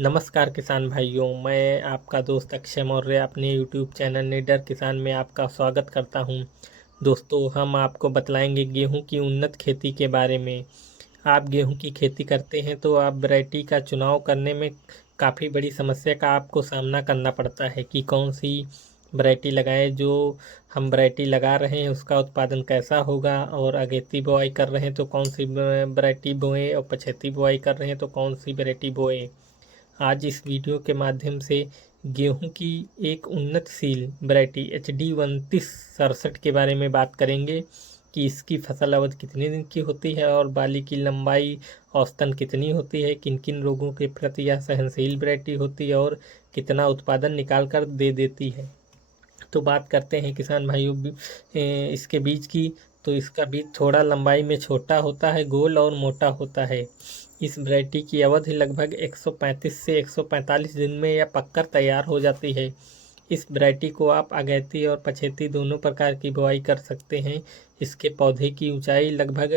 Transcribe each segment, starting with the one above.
नमस्कार किसान भाइयों, मैं आपका दोस्त अक्षय मौर्य अपने YouTube चैनल निडर किसान में आपका स्वागत करता हूं। दोस्तों, हम आपको बतलाएंगे गेहूं की उन्नत खेती के बारे में। आप गेहूं की खेती करते हैं तो आप वैरायटी का चुनाव करने में काफ़ी बड़ी समस्या का आपको सामना करना पड़ता है कि कौन सी वैरायटी लगाएं। जो हम वैरायटी लगा रहे हैं उसका उत्पादन कैसा होगा, और अगेती बुआई कर रहे हैं तो कौन सी वैरायटी बोएं, और पछेती बुआई कर रहे हैं तो कौन सी वैरायटी बोएं। आज इस वीडियो के माध्यम से गेहूं की एक उन्नतशील वैरायटी HD 2967 के बारे में बात करेंगे कि इसकी फसल अवधि कितने दिन की होती है और बाली की लंबाई औसतन कितनी होती है, किन किन रोगों के प्रति यह सहनशील वैरायटी होती है और कितना उत्पादन निकाल कर दे देती है। तो बात करते हैं किसान भाइयों इसके बीज की। तो इसका बीज थोड़ा लंबाई में छोटा होता है, गोल और मोटा होता है। इस वैरायटी की अवधि लगभग 135 से 145 दिन में यह पककर तैयार हो जाती है। इस वैरायटी को आप अगैती और पछेती दोनों प्रकार की बुआई कर सकते हैं। इसके पौधे की ऊंचाई लगभग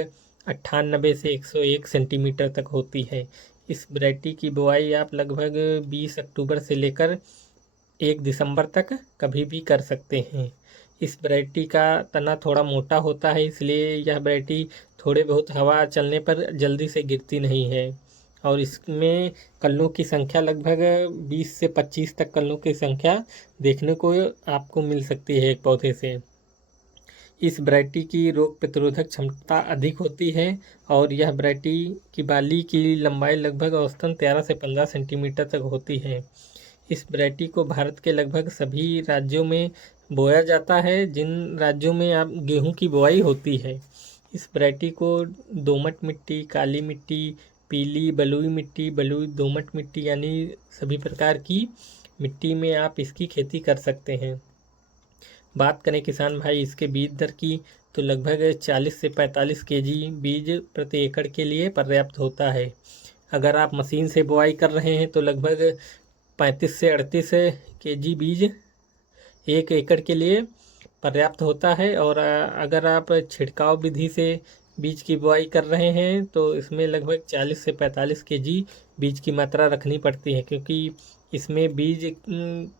98 से 101 सेंटीमीटर तक होती है। इस वैरायटी की बुआई आप लगभग 20 अक्टूबर से लेकर 1 दिसंबर तक कभी भी कर सकते हैं। इस वैरायटी का तना थोड़ा मोटा होता है, इसलिए यह वैरायटी थोड़े बहुत हवा चलने पर जल्दी से गिरती नहीं है। और इसमें कल्लों की संख्या लगभग 20 से 25 तक कल्लों की संख्या देखने को आपको मिल सकती है एक पौधे से। इस वैरायटी की रोग प्रतिरोधक क्षमता अधिक होती है और यह वैरायटी की बाली की लंबाई लगभग औसतन 13 से 15 सेंटीमीटर तक होती है। इस वैरायटी को भारत के लगभग सभी राज्यों में बोया जाता है, जिन राज्यों में आप गेहूं की बुआई होती है। इस वैरायटी को दोमट मिट्टी, काली मिट्टी, पीली बलुई मिट्टी, बलुई दोमट मिट्टी यानी सभी प्रकार की मिट्टी में आप इसकी खेती कर सकते हैं। बात करें किसान भाई इसके बीज दर की, तो लगभग 40 से 45 केजी बीज प्रति एकड़ के लिए पर्याप्त होता है। अगर आप मशीन से बुआई कर रहे हैं तो लगभग 35 से 38 केजी बीज 1 एकड़ के लिए पर्याप्त होता है। और अगर आप छिड़काव विधि से बीज की बुआई कर रहे हैं तो इसमें लगभग 40 से 45 केजी बीज की मात्रा रखनी पड़ती है, क्योंकि इसमें बीज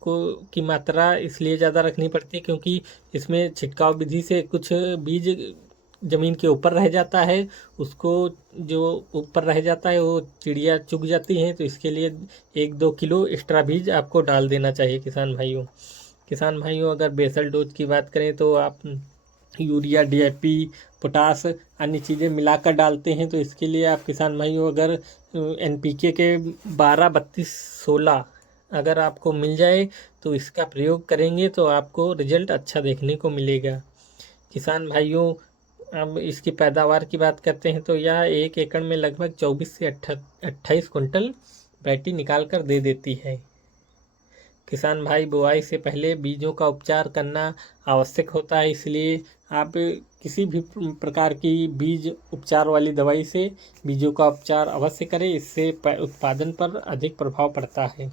को की मात्रा इसलिए ज़्यादा रखनी पड़ती है क्योंकि इसमें छिड़काव विधि से कुछ बीज ज़मीन के ऊपर रह जाता है। उसको जो ऊपर रह जाता है वो चिड़िया चुग जाती हैं, तो इसके लिए 1-2 किलो एक्स्ट्रा बीज आपको डाल देना चाहिए किसान भाइयों। अगर बेसल डोज की बात करें तो आप यूरिया, DAP, पोटास अन्य चीज़ें मिलाकर डालते हैं, तो इसके लिए आप किसान भाइयों अगर NPK के 12-32-16 अगर आपको मिल जाए तो इसका प्रयोग करेंगे तो आपको रिजल्ट अच्छा देखने को मिलेगा। किसान भाइयों, अब इसकी पैदावार की बात करते हैं तो यह 1 एकड़ में लगभग 24 से 28 कुंटल वैरायटी निकाल कर दे देती है। किसान भाई, बुआई से पहले बीजों का उपचार करना आवश्यक होता है, इसलिए आप किसी भी प्रकार की बीज उपचार वाली दवाई से बीजों का उपचार अवश्य करें। इससे उत्पादन पर अधिक प्रभाव पड़ता है।